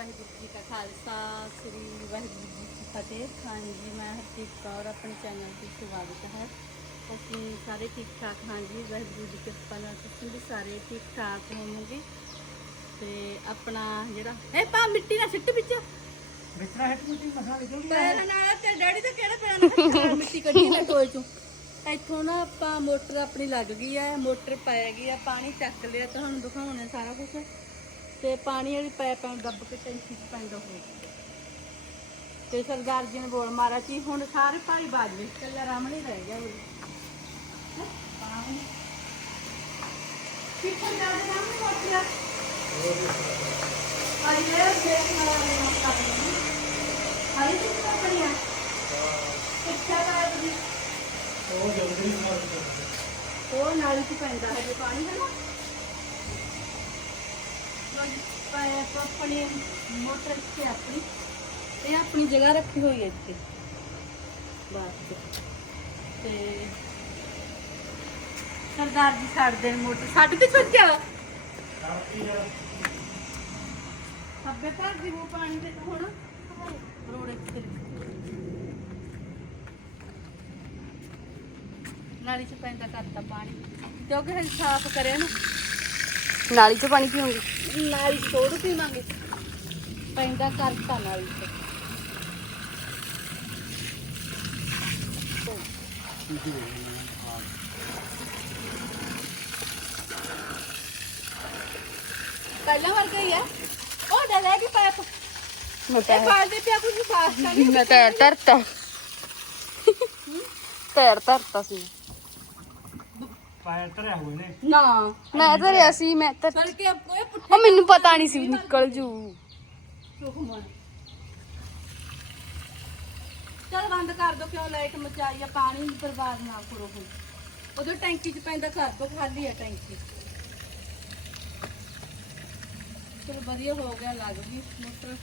ਵਾਹਿਗੁਰੂ ਜੀ ਕਾ ਖਾਲਸਾ ਸ੍ਰੀ ਵਾਹਿਗੁਰੂ ਜੀ ਕੀ ਫਤਿਹ। ਹਾਂਜੀ ਮੈਂ ਹਰਦੀਪ ਕੌਰ ਆਪਣੇ ਚੈਨਲ ਤੇ ਸਵਾਗਤ ਹੈ। ਅਸੀਂ ਸਾਰੇ ਠੀਕ ਠਾਕ ਹਾਂ ਜੀ ਵਾਹਿਗੁਰੂ ਜੀ ਦੀ ਕਿਰਪਾ ਨਾਲ ਤੁਸੀਂ ਵੀ ਸਾਰੇ ਠੀਕ ਠਾਕ ਹੋਵੋਗੇ। ਤੇ ਆਪਣਾ ਜਿਹੜਾ ਇਹ ਪਾ ਮਿੱਟੀ ਨਾ ਸਿੱਟ ਵਿੱਚ। ਵਿਚਰਾ ਹੈਟ ਮੁੱਟੀ ਮਸਾ ਲਿਖੋ ਪੈਰਾਂ ਨਾਲ ਤੇ ਡੈਡੀ ਤਾਂ ਕਿਹੜਾ ਪੈਰਾਂ ਨਾਲ ਮਿੱਟੀ ਕੱਢੀ ਨਾ ਟੋਏ ਚੋਂ। ਇੱਥੋਂ ਨਾ ਆਪਾਂ ਮੋਟਰ ਆਪਣੀ ਲੱਗ ਗਈ ਆ ਮੋਟਰ ਪੈ ਗਈ ਆ ਪਾਣੀ ਚੱਕ ਲਿਆ ਤੁਹਾਨੂੰ ਦਿਖਾਉਣਾ ਸਾਰਾ ਕੁਝ ਤੇ ਪਾਣੀ ਵਾਲੀ ਪਾਈਪ ਐਂ ਦੱਬ ਕੇ ਟੈਂਕੀ 'ਚ ਪੈਂਦਾ ਹੋ ਗਿਆ ਤੇ ਸਰਦਾਰ ਜੀ ਨੇ ਬੋਲ ਮਾਰਾ ਸੀ ਹੁਣ ਸਾਰੇ ਭਾਈ ਬਾਜ ਵਿੱਚ ਕੱਲਾ ਰਾਮਣ ਰਹਿ ਗਿਆ ਉਹ ਕਿੱਥੇ ਜਾ ਰਹੇ ਰਾਮਣ ਮੋਟਰ ਅਰੇ ਦੇਖ ਨਾ ਨਾ ਕਰ ਹਰੀ ਕਿੱਥੇ ਪੜਿਆ ਕਿੱਥੇ ਪਾਇਆ ਤੁਸੀਂ? ਉਹ ਜਲਦੀ ਮਾਰ ਉਹ ਨਾਲੀ 'ਚ ਪੈਂਦਾ ਹੈ ਜੇ ਪਾਣੀ ਹੈ ਨਾ। ਆਪਣੀ ਮੋਟਰ ਤੇ ਆਪਣੀ ਇਹ ਆਪਣੀ ਜਗ੍ਹਾ ਰੱਖੀ ਹੋਈ ਹੈ ਇੱਥੇ ਬਸ ਤੇ ਸਰਦਾਰ ਜੀ ਛੱਡਦੇ ਮੋਟਰ ਛੱਡ ਕੇ ਸੱਜਾ ਸੱਬੇ ਭਰ ਦੀ ਉਹ ਪਾਣੀ ਤੇ ਤੂੰ ਹੁਣ ਰੋੜੇ ਤੇ ਨਾਲੀ ਚ ਪੈਂਦਾ ਕਰਤਾ ਪਾਣੀ, ਕਿਉਂਕਿ ਹਜੇ ਸਾਫ਼ ਕਰਿਆ ਨਾ। ਨਾਲੀ ਚੋਂ ਪਾਣੀ ਪੀਉਂਗੀ ਨਾਲੀ ਥੋੜ੍ਹਾ ਪੀਵਾਂਗੇ। ਪੈਂਦਾ ਕਰਤਾ ਨਾਲੀ ਚ। ਪਹਿਲਾਂ ਵਰਗਾ ਹੀ ਆ। ਉਹ ਡਲੇ ਵੀ ਪਾਇਪ ਮੈਂ ਇਹ ਫਾਲਦੇ ਪਿਆ ਕੁਝ ਸਾਫ਼ ਕਰ ਮੈਂ ਪੈਰ ਧਰਤਾ। ਪੈਰ ਧਰਤਾ ਸੀ। ਪਾਇਆ ਤਰਿਆ ਹੋਏ ਨੇ। ਨਾ ਮੈਂ ਧਰਿਆ ਸੀ ਮੈਂ ਧਰ ਚਲ ਕੇ ਕੋਈ ਪੁੱਠੇ ਉਹ ਮੈਨੂੰ ਪਤਾ ਨਹੀਂ ਸੀ ਨਿਕਲ ਜੂ। ਸੁਖਮਨ ਚਲ ਬੰਦ ਕਰ ਦੋ ਕਿਉਂ ਲਾਈਟ ਮਚਾਈ ਆ ਪਾਣੀ ਬਰਬਾਦ ਨਾ ਕਰੋ ਹੁਣ। ਉਧਰ ਟੈਂਕੀ ਚ ਪੈਂਦਾ ਕਰ ਦੋ ਖਾਲੀ ਆ ਟੈਂਕੀ। ਚਲ ਵਧੀਆ ਹੋ ਗਿਆ ਲੱਗ ਗਈ ਮੋਟਰ।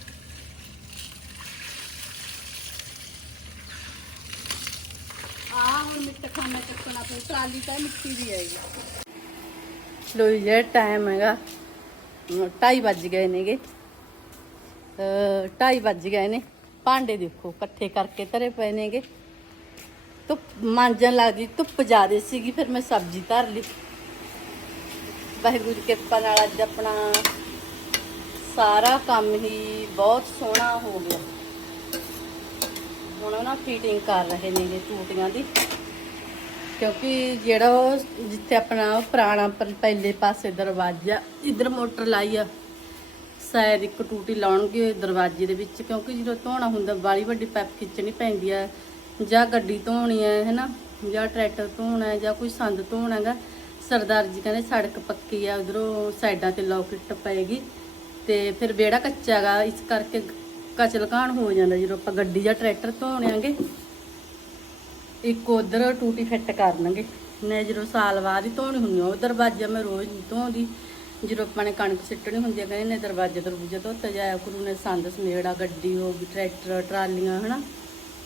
ਆ ਹੁਣ ਮਿੱਟ ਖਾਣਾ ਚੱਕਣਾ ਪਊ ਟਰਾਲੀ ਤਾਂ ਮਿੱਟੀ ਦੀ ਆਏਗੀ ਲੋ ਇਹ ਟਾਈਮ ਹੈਗਾ। 2:30 ਵੱਜ ਗਏ ਨੇਗੇ। ਅ 2:30 ਵੱਜ ਗਏ ਨੇ। ਭਾਂਡੇ ਦੇਖੋ, ਇਕੱਠੇ ਕਰਕੇ ਧਰੇ ਪਏ ਨੇਗੇ। ਧੁੱਪ ਮਾਂਜਣ ਲੱਗਦੀ ਧੁੱਪ ਜ਼ਿਆਦੇ ਸੀਗੀ, ਫਿਰ ਮੈਂ ਸਬਜ਼ੀ ਧਰ ਲਈ। ਵਾਹਿਗੁਰੂ ਦੀ ਕਿਰਪਾ ਨਾਲ ਅੱਜ ਆਪਣਾ ਸਾਰਾ ਕੰਮ ਹੀ ਬਹੁਤ ਸੋਹਣਾ ਹੋ ਗਿਆ। ਹੁਣ ਉਹ ਨਾ ਫਿਟਿੰਗ ਕਰ ਰਹੇ ਨੇਗੇ ਟੂਟੀਆਂ ਦੀ। ਕਿਉਂਕਿ ਜਿਹੜਾ ਉਹ ਜਿੱਥੇ ਆਪਣਾ ਪੁਰਾਣਾ ਪਹਿਲੇ ਪਾਸੇ ਦਰਵਾਜ਼ਾ, ਇਧਰ ਮੋਟਰ ਲਾਈ ਆ। ਸ਼ਾਇਦ ਇੱਕ ਟੂਟੀ ਲਾਉਣਗੇ ਦਰਵਾਜ਼ੇ ਦੇ ਵਿੱਚ, ਕਿਉਂਕਿ ਜਦੋਂ ਧੋਣਾ ਹੁੰਦਾ ਬਾਲੀ ਵੱਡੀ ਪੈਪ ਖਿੱਚਣੀ ਪੈਂਦੀ ਆ, ਜਾਂ ਗੱਡੀ ਧੋਣੀ ਹੈ ਹੈਨਾ? ਜਾਂ ਟਰੈਕਟਰ ਧੋਣਾ ਹੈ, ਜਾਂ ਕੋਈ ਸੰਦ ਧੋਣਾ ਹੈਗਾ। ਸਰਦਾਰ ਜੀ ਕਹਿੰਦੇ ਸੜਕ ਪੱਕੀ ਆ, ਉਧਰੋਂ ਸਾਈਡਾਂ ਤੇ ਲੋਕਟ ਪਏਗੀ। ਤੇ ਫਿਰ ਵਿਹੜਾ ਕੱਚਾ ਹੈਗਾ, ਇਸ ਕਰਕੇ ਕਚਲ ਘਾਣ ਹੋ ਜਾਂਦਾ, ਜਦੋਂ ਆਪਾਂ ਗੱਡੀ ਜਾਂ ਟਰੈਕਟਰ ਧੋਣਾਂਗੇ ਇੱਕ ਉਧਰ ਟੂਟੀ ਫਿੱਟ ਕਰਨਗੇ। ਨੇ ਜਦੋਂ ਸਾਲ ਬਾਅਦ ਹੀ ਧੋਣੀ ਹੁੰਦੀ ਆ ਉਹ ਦਰਵਾਜ਼ਾ ਮੈਂ ਰੋਜ਼ ਨਹੀਂ ਧੋਂਦੀ। ਜਦੋਂ ਆਪਾਂ ਨੇ ਕਣਕ ਸਿੱਟਣੀ ਹੁੰਦੀ ਹੈ ਕਹਿੰਦੇ ਨੇ ਦਰਵਾਜ਼ੇ ਦਰਵਾਜ਼ੇ ਧੋਤਾ ਜਾਇਆ ਕਰੂ, ਨੇ ਸੰਦ ਸਮੇੜਾ, ਗੱਡੀ ਹੋ ਗਈ, ਟਰੈਕਟਰ, ਟਰਾਲੀਆਂ, ਹਨਾ।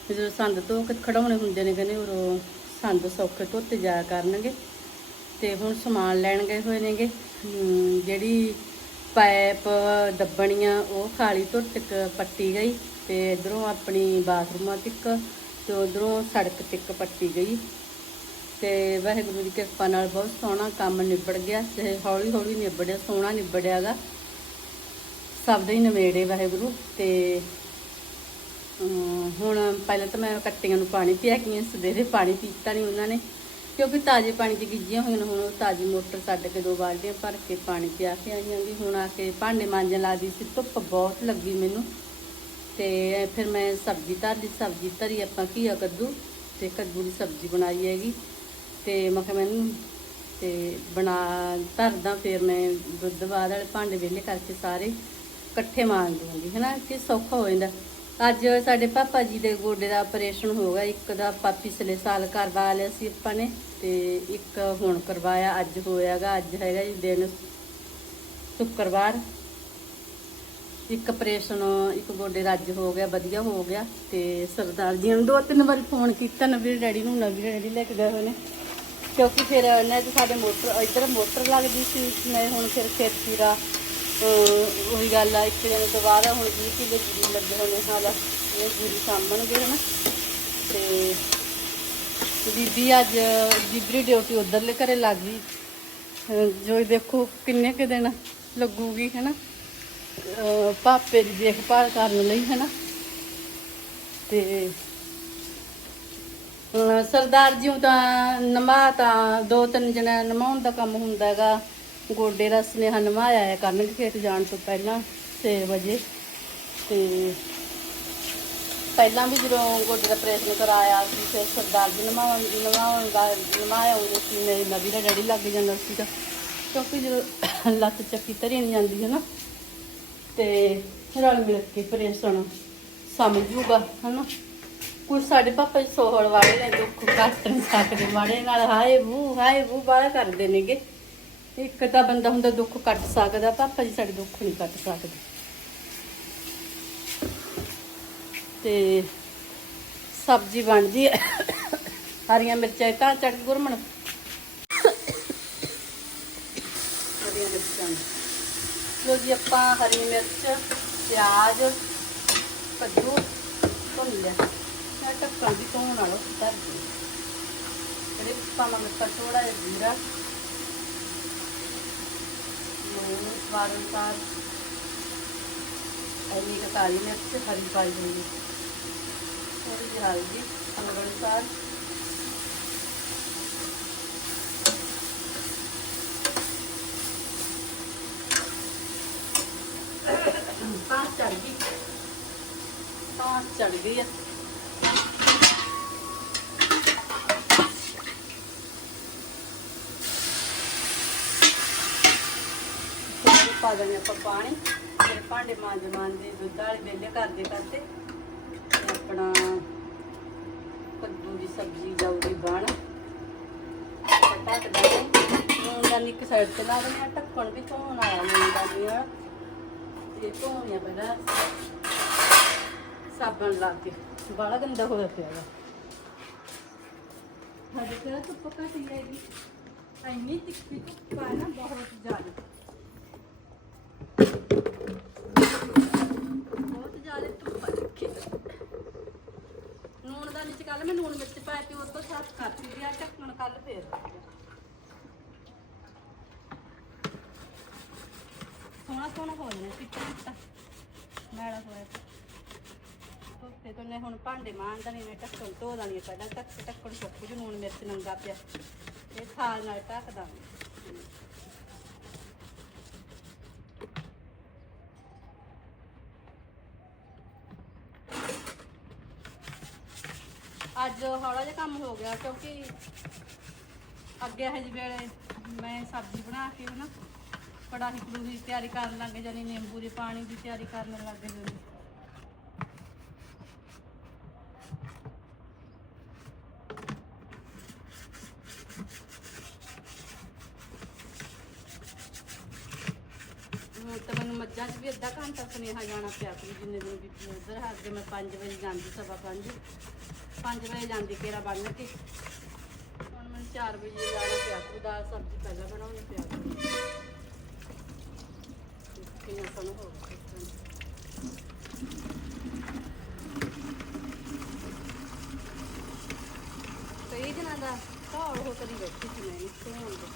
ਤੇ ਜਦੋਂ ਸੰਦ ਧੋ ਕੇ ਖੜਾਉਣੇ ਹੁੰਦੇ ਨੇ, ਕਹਿੰਦੇ ਉਹ ਸੰਦ ਸੌਖੇ ਧੋਤੇ ਜਾਇਆ ਕਰਨਗੇ। ਤੇ ਹੁਣ ਸਮਾਨ ਲੈਣ ਗਏ ਹੋਏ ਨੇਗੇ ਜਿਹੜੀ ਪਾਈਪ ਦੱਬਣੀਆਂ, ਉਹ ਖਾਲੀ ਤੋਂ ਟਿਕ ਪੱਟੀ ਗਈ ਤੇ ਇਧਰੋਂ ਆਪਣੀ ਬਾਥਰੂਮਾਂ ਤੱਕ ਤੇ ਉਧਰੋਂ ਸੜਕ ਤੱਕ ਪੱਟੀ ਗਈ। ਤੇ ਵਾਹਿਗੁਰੂ ਦੀ ਕਿਰਪਾ ਨਾਲ ਬਹੁਤ ਸੋਹਣਾ ਕੰਮ ਨਿਬੜ ਗਿਆ ਤੇ ਹੌਲੀ ਹੌਲੀ ਨਿਬੜਿਆ, ਸੋਹਣਾ ਨਿਬੜਿਆਗਾ। ਸਭ ਦੇ ਹੀ ਨਵੇੜੇ ਵਾਹਿਗੁਰੂ ਤੇ ਹੁਣ ਪਹਿਲਾਂ ਤਾਂ ਮੈਂ ਕੱਟੀਆਂ ਨੂੰ ਪਾਣੀ ਪਿਆ ਕੇ ਸਵੇਰੇ ਪਾਣੀ ਪੀਤਾ ਨਹੀਂ ਉਹਨਾਂ ਨੇ। ਕਿਉਂਕਿ ਤਾਜ਼ੇ ਪਾਣੀ 'ਚ ਗਿੱਜੀਆਂ ਹੋਈਆਂ ਨੇ, ਹੁਣ ਉਹ ਤਾਜ਼ੀ ਮੋਟਰ ਕੱਢ ਕੇ ਦੋ ਬਾਲਟੀਆਂ ਭਰ ਕੇ ਪਾਣੀ ਪਿਆ ਕੇ ਆਈਆਂ ਵੀ ਹੁਣ ਆ ਕੇ ਭਾਂਡੇ ਮਾਂਜਣ ਲਾ ਲੱਗਦੀ ਸੀ ਧੁੱਪ ਬਹੁਤ ਲੱਗੀ ਮੈਨੂੰ। ਤੇ ਫਿਰ ਮੈਂ ਸਬਜ਼ੀ ਧਰ ਲਈ ਸਬਜ਼ੀ ਧਰੀ ਆਪਾਂ ਘੀਆ ਕੱਦੂ ਤੇ ਕੱਦੂ ਦੀ ਸਬਜ਼ੀ ਬਣਾਈ ਹੈਗੀ। ਤੇ ਮੈਂ ਕਿਹਾ ਮੈਨੂੰ ਤੇ ਬਣਾ ਧਰਦਾ ਫਿਰ ਮੈਂ ਦੁੱਧ ਬਾਅਦ ਵਾਲੇ ਭਾਂਡੇ ਵਿਹਲੇ ਕਰਕੇ ਸਾਰੇ ਇਕੱਠੇ ਮਾਂਜ ਦੂੰਗੀ ਹੈਨਾ ਕਿ ਸੌਖਾ ਹੋ ਜਾਂਦਾ। ਅੱਜ ਸਾਡੇ ਪਾਪਾ ਜੀ ਦੇ ਗੋਡੇ ਦਾ ਆਪਰੇਸ਼ਨ ਹੋ ਗਿਆ। ਇੱਕ ਦਾ ਆਪਾਂ ਪਿਛਲੇ ਸਾਲ ਕਰਵਾ ਲਿਆ ਸੀ ਆਪਾਂ ਨੇ ਤੇ ਇੱਕ ਹੁਣ ਕਰਵਾਇਆ, ਅੱਜ ਹੋਇਆਗਾ, ਅੱਜ ਹੈਗਾ ਜੀ ਦਿਨ ਸ਼ੁੱਕਰਵਾਰ। ਇੱਕ ਆਪਰੇਸ਼ਨ ਇੱਕ ਗੋਡੇ ਦਾ ਅੱਜ ਹੋ ਗਿਆ, ਵਧੀਆ ਹੋ ਗਿਆ ਤੇ ਸਰਦਾਰ ਜੀ ਨੂੰ ਦੋ ਤਿੰਨ ਵਾਰੀ ਫੋਨ ਕੀਤਾ, ਨਵੀਂ ਡੈਡੀ ਨੂੰ, ਨਵੀਂ ਡੈਡੀ ਲੈ ਕੇ ਗਏ ਹੋਏ ਨੇ ਕਿਉਂਕਿ ਫਿਰ ਨੇ ਤੇ ਸਾਡੇ ਮੋਟਰ, ਇੱਧਰ ਮੋਟਰ ਲੱਗਦੀ ਸੀ, ਮੈਂ ਹੁਣ ਫਿਰ ਖੇਤੀ ਦਾ ਉਹੀ ਗੱਲ ਆ, ਇੱਕ ਦਿਨ ਤੋਂ ਬਾਅਦ ਹੁਣ 20 ਕਿਲੋ ਜੀਰੀ ਲੱਗੇ ਹੋਣੇ ਹਾਲ ਇਹ ਜੀਰੀ ਸਾਂਭਣਗੇ ਹਨਾ। ਤੇ ਬੀਬੀ ਅੱਜ ਜਿਬਰੀ ਡਿਊਟੀ ਉਧਰਲੇ ਘਰੇ ਲੱਗ ਗਈ। ਜੋ ਦੇਖੋ ਕਿੰਨੇ ਕੁ ਦਿਨ ਲੱਗੂਗੀ ਹਨਾ। ਪਾਪੇ ਦੀ ਦੇਖਭਾਲ ਕਰਨ ਲਈ ਹਨਾ। ਤੇ ਸਰਦਾਰ ਜੀ ਤਾਂ ਨਮਾ ਤਾਂ ਦੋ ਤਿੰਨ ਜਣੇ ਨਮਾਉਣ ਦਾ ਕੰਮ ਹੁੰਦਾ ਹੈਗਾ। ਗੋਡੇ ਦਾ ਸੁਨੇਹਾ ਨਮਾਇਆ ਹੈ, ਕਰਨਗੇ ਖੇਤ ਜਾਣ ਤੋਂ ਪਹਿਲਾਂ 6 ਵਜੇ। ਤੇ ਪਹਿਲਾਂ ਵੀ ਜਦੋਂ ਗੋਡੇ ਦਾ ਆਪਰੇਸ਼ਨ ਕਰਾਇਆ ਸੀ, ਫਿਰ ਸਰਦਾਰ ਜੀ ਨਮਾਉਣ ਨਮਾਉਣ ਦਾ ਨਮਾਇਆ ਹੁੰਦੇ ਸੀ, ਮੇਰੀ ਨਵੀਂ ਦਾ ਡੈਡੀ ਲੱਗ ਜਾਂਦਾ ਸੀ ਤਾਂ ਕਿਉਂਕਿ ਜਦੋਂ ਲੱਤ ਚੱਕੀ ਧਰੀ ਨਹੀਂ ਜਾਂਦੀ ਹੈ ਨਾ, ਤੇ ਰਲ ਮਿਲ ਕੇ ਆਪਰੇਸ਼ਨ ਸਮਝੂਗਾ ਹਨਾ? ਕੁਝ ਸਾਡੇ ਪਾਪਾ ਜੀ ਸੋਹਲ ਵਾਲੇ ਨੇ ਦੁੱਖ ਕੱਟ ਨਹੀਂ ਸਕਦੇ, ਮਾੜੇ ਨਾਲ ਹਾਏ ਬੂ ਹਾਏ ਬੂ ਬਾਲਾ ਕਰਦੇ ਨੇਗੇ। ਇੱਕ ਤਾਂ ਬੰਦਾ ਹੁੰਦਾ ਦੁੱਖ ਕੱਟ ਸਕਦਾ, ਪਾਪਾ ਜੀ ਸਾਡੇ ਦੁੱਖ ਨਹੀਂ ਕੱਟ ਸਕਦੇ। ਤੇ ਸਬਜ਼ੀ ਬਣਦੀ ਹੈ ਹਰੀਆਂ ਮਿਰਚਾਂ ਤਾਂ ਚੜ ਗੁਰਮਣ। ਹਰੀਆਂ ਮਿਰਚਾਂ। ਲੋ ਜੀ ਆਪਾਂ ਹਰੀ ਮਿਰਚ, ਪਿਆਜ਼, ਕੱਦੂ ਧੁੰਨ ਲਿਆ। ਮੈਂ ਟੱਕਾਂ ਦੀ ਧੋਣ ਨਾਲੋਂ ਧਰ ਦੀ ਇਹਦੇ ਵਿੱਚ ਪਾਵਾਂਗੇ ਥੋੜਾ ਜਿਹਾ ਜੀਰਾ ਲੂਣ ਸਵਾਦ ਅਨੁਸਾਰ ਇੰਨੀ ਕੁ ਕਾਲੀ ਮਿਰਚ ਹਰੀ ਪਾਈ ਹੋਈ ਹੈ ਥੋੜੀ ਜਿਹੀ ਹਲਦੀ ਸਵਾਦ ਅਨੁਸਾਰ ਪਾਸ ਚੜ ਗਈ ਪਾਸ ਚੜ ਗਈ ਆ ਥੋੜ੍ਹਾ ਪਾ ਦੇਣੇ ਆਪਾਂ ਪਾਣੀ, ਫਿਰ ਭਾਂਡੇ ਮਾਂਜ ਮਾਂਜਦੇ ਦੁੱਧ ਵਾਲੇ ਵੇਲੇ ਕਰਦੇ ਕਰਦੇ ਆਪਣਾ ਕੱਦੂ ਦੀ ਸਬਜ਼ੀ ਜਾਊਗੀ ਬਣ। ਢੱਕ ਦਾਂਗੇ ਨੂਨ ਦਾ ਇੱਕ ਸਾਈਡ ਤੇ ਲਾ ਦੇਣਾ ਢੱਕਣ ਵੀ ਧੋਣ ਆਇਆ ਨੂਨ ਦਾ ਨਹੀਂ ਤੇ ਧੋਣਿਆ ਪਹਿਲਾਂ ਸਾਬਣ ਲਾ ਕੇ। ਬਾਲਾ ਗੰਦਾ ਹੋਇਆ ਪਿਆ ਵਾ। ਸਾਡੇ ਤੇ ਧੁੱਪ ਘੱਟ ਜਾਏਗੀ ਇੰਨੀ ਤਿੱਖੀ ਧੁੱਪ ਆ ਨਾ, ਬਹੁਤ ਜ਼ਿਆਦਾ ਬਹੁਤ ਜ਼ਿਆਦਾ ਧੁੱਪ ਰੱਖੀ ਨੂਣ ਦਾ ਵਿੱਚ ਕੱਲ ਮੈਂ ਨੂਣ ਮਿਰਚ ਪਾਇਆ ਤੇ ਉਹ ਤੋਂ ਸਾਫ਼ ਕਰਤੀ ਗਿਆ ਢੱਕਣ ਕੱਲ ਫੇਰ ਸੋਹਣਾ ਹੋ ਜਾਣਾ ਚਿੱਟਾ ਚਿੱਟਾ। ਮੈਲਾ ਹੋਇਆ ਧੋਤੇ ਤੋਂ ਹੁਣ ਭਾਂਡੇ ਮਾਂਜਦਾ ਨਹੀਂ ਮੈਂ ਢੱਕਣ ਧੋ ਦਾਂਗੀ ਪਹਿਲਾਂ। ਟੱਕ ਢੱਕਣ ਸੁੱਕ ਜੂ ਨੂਣ ਮਿਰਚ ਨੰਗਾ ਪਿਆ। ਇਹ ਥਾਲ ਨਾਲ ਢੱਕ ਦਾਂਗੇ। ਅੱਜ ਹੌਲਾ ਜਿਹਾ ਕੰਮ ਹੋ ਗਿਆ, ਕਿਉਂਕਿ ਅੱਗੇ ਇਹ ਵੇਲੇ ਮੈਂ ਸਬਜ਼ੀ ਬਣਾ ਕੇ ਨਾ ਕੜਾਹੀ ਕੜੂਹੀ ਦੀ ਤਿਆਰੀ ਕਰਨ ਲੱਗ ਜਾਣੀ ਨਿੰਬੂ ਦੇ ਪਾਣੀ ਦੀ ਤਿਆਰੀ ਕਰਨ ਲੱਗ ਜਾਣੀ ਹੁਣ ਤਾਂ ਮੈਨੂੰ ਮੱਝਾਂ 'ਚ ਵੀ ਅੱਧਾ ਘੰਟਾ ਸੁਨੇਹਾ ਜਾਣਾ ਪਿਆ ਸੀ ਜਿੰਨੇ ਦਿਨ ਵੀ ਉਧਰ ਅੱਗੇ ਮੈਂ 5 ਵਜੇ ਜਾਂਦੀ, ਸਵਾ 5 5 ਵਜੇ ਜਾਂਦੀ, ਕੇਰਾ ਬੰਨ ਕੇ। ਹੁਣ ਮੈਨੂੰ 4 ਵਜੇ ਜਾਣਾ ਪਿਆ ਸੀ ਦਾਲ, ਸਬਜ਼ੀ ਪਹਿਲਾਂ ਬਣਾਉਣੀ ਪਿਆ। ਸੀ ਕਿੰਨਾ ਸੋਹਣਾ ਹੋ ਗਿਆ ਇਸ ਤਰ੍ਹਾਂ। ਕਈ ਦਿਨਾਂ ਦਾ ਘੌਲ ਹੋ ਕਰੀ ਬੈਠੀ ਸੀ ਮੈਂ ਇੱਥੇ ਹੁਣ ਦੇ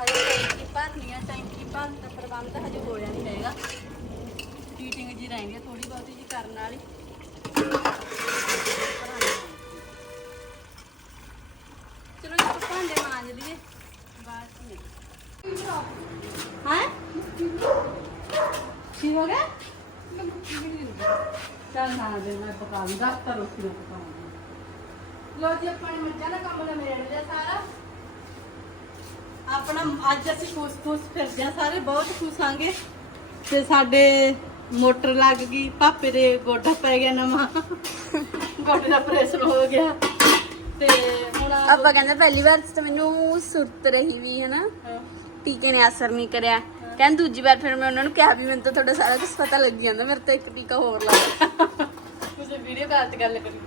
ਹਜੇ ਟੈਂਕੀ ਭਰਨੀ ਆ ਟੈਂਕੀ ਭਰਨ ਦਾ ਪ੍ਰਬੰਧ ਹਜੇ ਹੋਇਆ ਨਹੀਂ ਹੈਗਾ ਫੀਟਿੰਗ ਜੀ ਰਹਿੰਦੀ ਆ ਥੋੜੀ ਬਹੁਤੀ ਜੀ ਕਰਨ ਵਾਲੀ ਚਲੋ ਜੀ ਆਪਾਂ ਭਾਂਡੇ ਮਾਂਜ ਲਈਏ ਬਾਅਦ ਚ ਮਿਲ ਹਾਂ ਕੀ ਹੋ ਗਿਆ ਚੱਲ ਨਾ ਦੇ ਮੈਂ ਪਕਾਉਂਦਾ ਤਾਂ ਰੋਟੀ ਨਾ ਪਕਾਉਂਦਾ ਲੋ ਜੀ ਆਪਾਂ ਨੇ ਮੱਝਾਂ ਦਾ ਕੰਮ ਦਾ ਮੇੜ ਲਿਆ ਸਾਰਾ ਆਪਣਾ ਅੱਜ ਅਸੀਂ ਖੁਸ਼ ਖੁਸ਼ ਫਿਰਦੇ ਹਾਂ ਸਾਰੇ ਬਹੁਤ ਖੁਸ਼ ਆਂਗੇ ਤੇ ਸਾਡੇ ਮੋਟਰ ਲੱਗ ਗਈ ਪਾਪੇ ਦੇ ਗੋਡਾ ਪੈ ਗਿਆ ਨਵਾਂ ਗੋਡੇ ਦਾ ਪ੍ਰੈਸ਼ਰ ਹੋ ਗਿਆ ਤੇ ਆਪਾਂ ਕਹਿੰਦੇ ਪਹਿਲੀ ਵਾਰ ਤਾਂ ਮੈਨੂੰ ਸੁਰਤ ਰਹੀ ਵੀ ਹਨਾ? ਟੀਕੇ ਨੇ ਅਸਰ ਨਹੀਂ ਕਰਿਆ। ਕਹਿੰਦੇ ਦੂਜੀ ਵਾਰ ਫਿਰ ਮੈਂ ਉਹਨਾਂ ਨੂੰ ਕਿਹਾ ਵੀ ਮੈਨੂੰ ਤਾਂ ਤੁਹਾਡਾ ਸਾਰਾ ਕੁਝ ਪਤਾ ਲੱਗ ਜਾਂਦਾ ਮੇਰੇ ਤਾਂ ਇੱਕ ਟੀਕਾ ਹੋਰ ਲੱਗਾ ਤੁਸੀਂ ਵੀਡੀਓ ਕਾਲ ਤੇ ਗੱਲ ਕਰੀ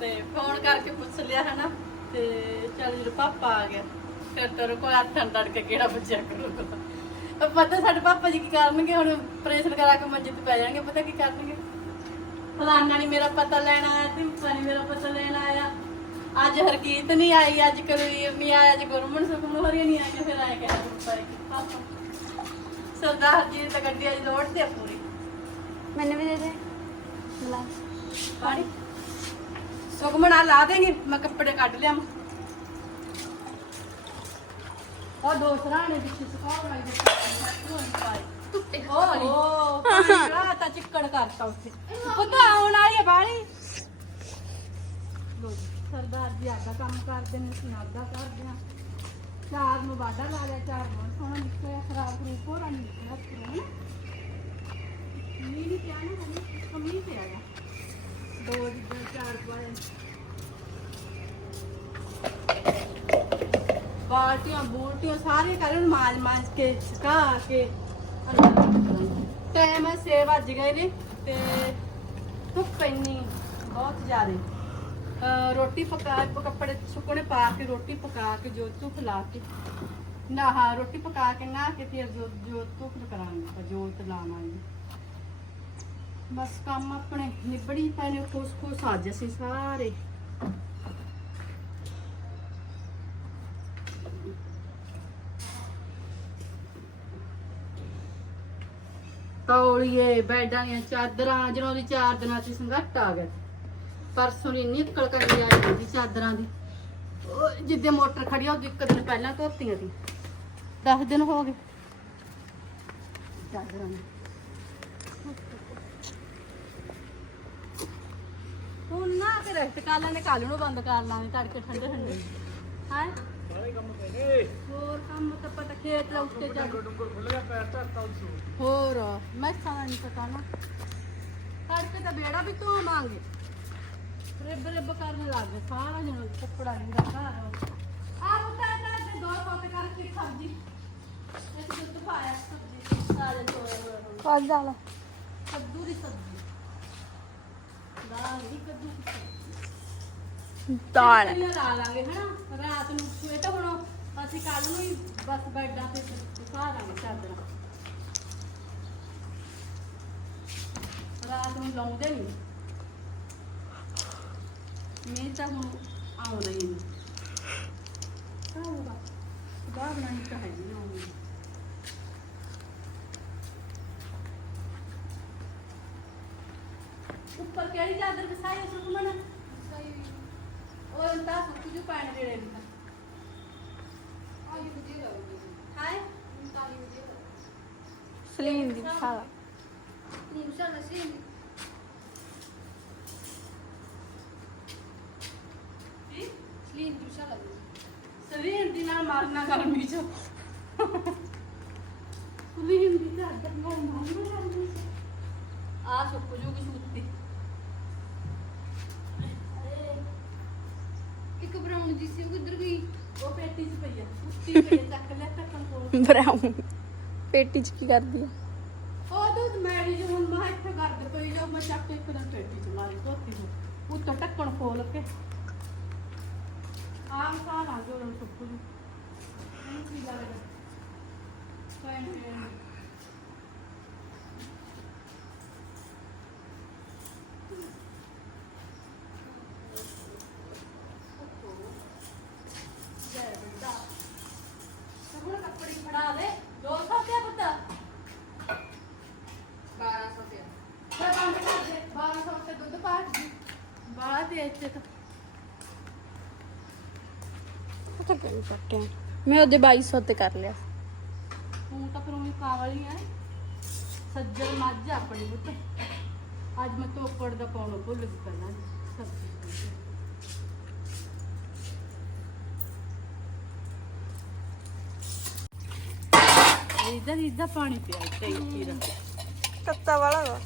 ਤੇ ਫੋਨ ਕਰਕੇ ਪੁੱਛ ਲਿਆ ਹਨਾ? ਤੇ ਚੱਲ ਜਦੋਂ ਪਾਪਾ ਆ ਗਿਆ ਫਿਰ ਤੇਰੇ ਕੋਲ ਹੱਥਾਂ ਤੜ ਕੇ ਕਿਹੜਾ ਬੱਚਿਆ ਕਰੂਗਾ। ਪਤਾ ਸਾਡੇ ਪਾਪਾ ਜੀ ਕੀ ਕਰਨਗੇ ਹੁਣ ਪ੍ਰੇਸ਼ਨ ਕਰਾ ਕੇ ਮੰਜੇ ਤੇ ਪੈ ਜਾਣਗੇ ਪਤਾ ਕੀ ਕਰਨਗੇ? ਫਲਾਨਾ ਨਹੀਂ ਮੇਰਾ ਪਤਾ ਲੈਣ ਆਇਆ ਤੇ ਨਹੀਂ ਮੇਰਾ ਪਤਾ ਲੈਣ ਆਇਆ। ਅੱਜ ਹਰਕੀਤ ਨਹੀਂ ਆਈ ਅੱਜ ਕਰੀਰ ਨਹੀਂ ਆਇਆ ਅੱਜ ਗੁਰਮਨ ਸੁਖਮਨ ਹੋਰੀ ਨਹੀਂ ਆਇਆ ਫਿਰ ਆਇਆ ਕਿਹਾ ਪਾਪਾ ਸਰਦਾਰ ਜੀ ਤਾਂ ਗੱਡੀ ਅੱਜ ਲੋੜ ਤੇ ਆ ਪੂਰੀ। ਮੈਨੂੰ ਵੀ ਦੇ ਦੇ। ਲਾ। ਪਾਣੀ। ਸੁਖਮਨ ਆ ਲਾ ਦੇਂਗੇ ਮੈਂ ਕੱਪੜੇ ਕੱਢ ਲਿਆ ਉਹ ਦੋ ਸਰਾਣੇ ਵਿੱਚ ਸੁਕਾਉਣ ਵਾਲੀ ਦੇ ਪਾਏ। ਟੁੱਟੇ ਪਾਣੀ। ਤਾਂ ਚਿੱਕੜ ਕਰਤਾ ਉੱਥੇ। ਪਤਾ ਆਉਣ ਵਾਲੀ ਹੈ ਬਾਲੀ ਲੋ ਜੀ, ਸਰਦਾਰ ਜੀ ਆਦਾ ਕੰਮ ਕਰਦੇ ਨੇ ਸੁਣਾਦਾ ਕਰਦੇ ਆ ਚਾਰ ਨੂੰ ਵਾਡਾ ਲਾ ਲਿਆ, ਚਾਰ ਨੂੰ ਸੋਹਣਾ ਨਿਕਲਿਆ, ਖਰਾਬ ਰੂਪ ਹੋਰਾਂ ਨਹੀਂ ਨਿਕਲਿਆ ਪੁਰਾਣਾ ਮੀਂਹ ਨਹੀਂ ਪਿਆ ਨਾ ਹਲੇ ਕਮੀ ਪਿਆ ਆ। ਦੋ ਜਿੱਦਾਂ ਚਾਰ ਪਾਏ ਬਾਲਟੀਆਂ, ਬੂਲਟੀਆਂ ਸਾਰੇ ਕਰਨ ਮਾਂਜ ਮਾਂਜ ਕੇ, ਛਕਾ ਕੇ। ਟਾਈਮ 6 ਵੱਜ ਗਏ ਨੇ ਤੇ ਧੁੱਪ ਇੰਨੀ ਬਹੁਤ ਜ਼ਿਆਦਾ। ਰੋਟੀ ਪਕਾ ਕੱਪੜੇ ਸੁੱਕਣੇ ਪਾ ਕੇ, ਰੋਟੀ ਪਕਾ ਕੇ, ਜੋਤ ਧੁੱਪ ਲਾ ਕੇ। ਨਾ, ਹਾਂ, ਰੋਟੀ ਪਕਾ ਕੇ ਨਾ ਕੇ ਫਿਰ ਜੋਤ ਜੋਤ ਧੁੱਪ ਕਰਾਂਗੇ ਜੋਤ ਲਾਵਾਂਗੇ। ਬਸ ਕੰਮ ਆਪਣੇ ਨਿਬੜੀ ਪਏ ਖੁਸ਼ ਖੁਸ਼ ਅੱਜ ਅਸੀਂ ਸਾਰੇ। ਤੌਲੀਏ, ਬੈਡਾਂ ਦੀਆਂ ਚਾਦਰਾਂ, ਜਦੋਂ ਦੀ ਚਾਰ ਦਿਨਾਂ ਚ ਸੰਘਟ ਆ ਗਿਆ। ਪਰਸੋਂ ਦੀ ਇੰਨੀ ਅਕਲ ਕਰਨੀ ਆਈ ਜੀ ਚਾਦਰਾਂ ਦੀ, ਉਹ ਜਿੱਦੇ ਮੋਟਰ ਖੜੀ ਆ ਉਹ ਇੱਕ ਦਿਨ ਪਹਿਲਾਂ ਧੋਤੀਆਂ ਸੀ 10 ਦਿਨ ਹੋ ਗਏ। ਚਾਦਰਾਂ ਨੂੰ ਹੁਣ ਨਾ ਕੇ ਰੈਸਟ ਕਰ ਲੈਣੇ ਕੱਲ ਨੂੰ ਬੰਦ ਕਰ ਲਾਂਗੇ, ਤੜਕੇ ਠੰਡੇ ਠੰਡੇ। ਹਾਂ? ਸਾਰੇ ਕੰਮ ਪਏ ਹੋਰ ਕੰਮ ਤਾਂ ਪਤਾ ਖੇਤ ਲਾ ਉੱਤੇ ਜਾ ਡੁੰਗਰ ਖੁੱਲ ਗਿਆ ਪੈਰ ਧਰਤਾ ਉਸੋ ਹੋਰ, ਮੈਂ ਸਾਂ ਨਹੀਂ ਪਤਾ ਨਾ ਤੜਕੇ ਤਾਂ ਬੇੜਾ ਵੀ ਧੋਵਾਂਗੇ ਰਿਬ ਰਿਬ ਕਰਨ ਲੱਗ ਗਏ ਸਾਰਾ ਜਣ ਕੱਪੜਾ ਨਹੀਂ ਦਾ ਘਰ। ਆ ਮੁੰਡਾ ਤਾਂ ਤੇ ਦੋ ਕੋਤੇ ਕਰਕੇ ਸਬਜ਼ੀ। ਅਸੀਂ ਦੁੱਧ ਪਾਇਆ ਸਬਜ਼ੀ। ਸਾਰੇ ਹੋਏ ਪਾ ਜਾਲਾ ਕੱਦੂ ਦੀ ਸਬਜ਼ੀ। ਦਾਲ ਨਹੀਂ ਕੱਦੂ ਦੀ ਸਬਜ਼ੀ। ਦਾਲ। ਇਹ ਲਾ ਲਾਂਗੇ ਹਨਾ? ਰਾਤ ਨੂੰ ਸੂਏ ਤਾਂ ਹੁਣ ਅਸੀਂ ਕੱਲ ਨੂੰ ਹੀ ਬਸ ਬੈਡਾਂ ਤੇ ਸੁਕਾ ਦਾਂਗੇ ਚਾਦਰਾਂ। ਰਾਤ ਨੂੰ ਲਾਉਂਦੇ ਨਹੀਂ ਮੀਂਹ ਤਾਂ ਹੁਣ ਆਉਂਦਾ ਹੀ ਨਹੀਂ ਆਊਗਾ ਸੁਬਾਹ ਬਣਾਈ ਤਾਂ ਹੈ ਨਹੀਂ ਆਉਂਦੀ ਉੱਪਰ ਕਿਹੜੀ ਚਾਦਰ ਵਿਛਾਈ ਉਸ ਨੂੰ ਮਨ ਉਹ ਤਾਂ ਸੁੱਕ ਜੂ ਪੈਣ ਦੇ ਰਹੇ ਹਾਏ ਸਲੀਮ ਦੀ ਸਾਲਾ ਸਰੀਰ ਦੀ ਨਾਲ ਮਾਰਨਾ ਗਰਮੀ ਚ ਸਰੀਰ ਦੀ ਚਾਦਰ ਨਾਲ ਮਾਰਨਾ ਗਰਮੀ ਚ ਆ ਸੁੱਕ ਜੂਗੀ ਸੁੱਤੀ ਇੱਕ ਬਰਾਉਨ ਜੀ ਸੀ ਉਹ ਕਿੱਧਰ ਗਈ ਉਹ ਪੇਟੀ ਚ ਪਈ ਆ ਸੁੱਤੀ ਪਈ ਆ, ਚੱਕ ਲਿਆ ਟੱਕਣ ਕੋਲ ਬਰਾਉਨ ਪੇਟੀ ਚ ਕੀ ਕਰਦੀ ਆ ਉਹ ਦੁੱਧ ਮੈਰੀ ਜੋ ਹੁਣ ਮੈਂ ਇੱਥੇ ਕਰ ਦੇ ਪਈ ਜੋ ਮੈਂ ਚੱਕ ਕੇ ਇੱਕ ਦਿਨ ਪੇਟੀ ਚ ਮਾਰੀ ਧੋਤੀ ਨੂੰ ਉੱਤੋਂ ਟੱਕਣ ਖੋਲ ਕੇ ਆਮ ਖਾਣਾ ਜੋ ਰਣ ਸੁੱਕ ਮੈਂ ਉਹਦੇ 2200 ਤੇ ਕਰ ਲਿਆ। ਤੂੰ ਤਾਂ ਫਿਰ ਉਹੀ ਕਾਵਲੀ ਐ ਸੱਜਰ ਮੱਝ ਆਪਣੀ ਬੁੱਤ ਅੱਜ ਮੈਂ ਤੋਪੜ ਦਾ ਪਾਉਣਾ ਭੁੱਲ ਗਈ ਪਹਿਲਾਂ ਸਬਜ਼ੀ ਇਹਦਾ ਇਹਦਾ ਪਾਣੀ ਪਿਆ ਟੈਂਕੀ ਦਾ ਤੱਤਾ ਵਾਲਾ ਵਾ।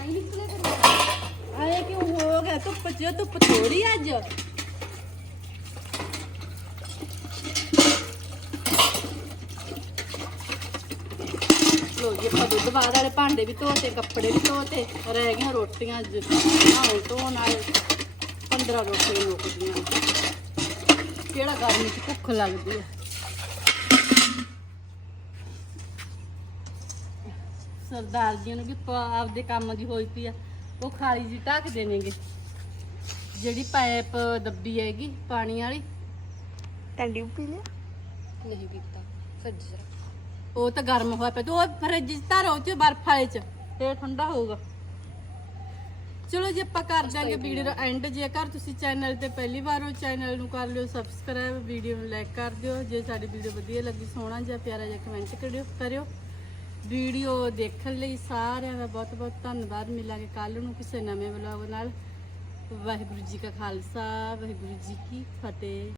ਆਈ ਨਿਕਲੇ ਆਏ ਕਿਉਂ ਹੋ ਗਿਆ? ਧੁੱਪ ਚ ਧੁੱਪ ਥੋੜੀ ਅੱਜ ਲੋ ਜੀ ਆਪਾਂ ਦੁੱਧ ਬਾਅਦ ਵਾਲੇ ਭਾਂਡੇ ਵੀ ਧੋਤੇ ਕੱਪੜੇ ਵੀ ਧੋਤੇ ਰਹਿ ਗਈਆਂ ਰੋਟੀਆਂ ਅੱਜ। ਨਹਾਉਣ ਧੋਣ ਨਾਲ 15 ਰੋਟੀਆਂ ਮੁੱਕਦੀਆਂ ਕਿਹੜਾ ਗਰਮੀ ਚ ਭੁੱਖ ਲੱਗਦੀ ਹੈ ਸਰਦਾਰ ਜੀ ਨੂੰ ਵੀ ਆਪਦੇ ਕੰਮ ਦੀ ਹੋਈ ਪਈ ਆ। ਉਹ ਖਾਲੀ ਜੀ ਢੱਕ ਦੇਣਗੇ ਜਿਹੜੀ ਪਾਈਪ ਦੱਬੀ ਹੈਗੀ ਪਾਣੀ ਵਾਲੀ। ਟੰਡੀ ਪੀ ਲਿਆ? ਨਹੀਂ ਪੀਤਾ। ਰੱਖ। ਉਹ ਤਾਂ ਗਰਮ ਹੋਇਆ ਪਿਆ ਤੇ ਉਹ ਫਰਿੱਜ 'ਚ ਧਰੋ ਚ ਬਰਫ ਵਾਲੇ 'ਚ ਤੇ ਠੰਡਾ ਹੋਊਗਾ। ਚਲੋ ਜੀ, ਆਪਾਂ ਕਰ ਦਾਂਗੇ ਵੀਡੀਓ ਦਾ ਐਂਡ ਜੇਕਰ ਤੁਸੀਂ ਚੈਨਲ ਤੇ ਪਹਿਲੀ ਵਾਰ ਹੋ ਚੈਨਲ ਨੂੰ ਕਰ ਲਿਓ ਸਬਸਕ੍ਰਾਈਬ ਵੀਡੀਓ ਨੂੰ ਲਾਈਕ ਕਰ ਦਿਓ। ਜੇ ਸਾਡੀ ਵੀਡੀਓ ਵਧੀਆ ਲੱਗੀ, ਸੋਹਣਾ ਜਿਹਾ ਪਿਆਰਾ ਜਿਹਾ ਕਮੈਂਟ ਕਰਿਓ ਕਰਿਓ। ਵੀਡੀਓ ਦੇਖਣ ਲਈ ਸਾਰਿਆਂ ਦਾ ਬਹੁਤ ਬਹੁਤ ਧੰਨਵਾਦ। ਮਿਲਾਂਗੇ ਕੱਲ ਨੂੰ ਕਿਸੇ ਨਵੇਂ ਵਲੌਗ ਨਾਲ। ਵਾਹਿਗੁਰੂ ਜੀ ਕਾ ਖਾਲਸਾ, ਵਾਹਿਗੁਰੂ ਜੀ ਕੀ ਫਤਿਹ।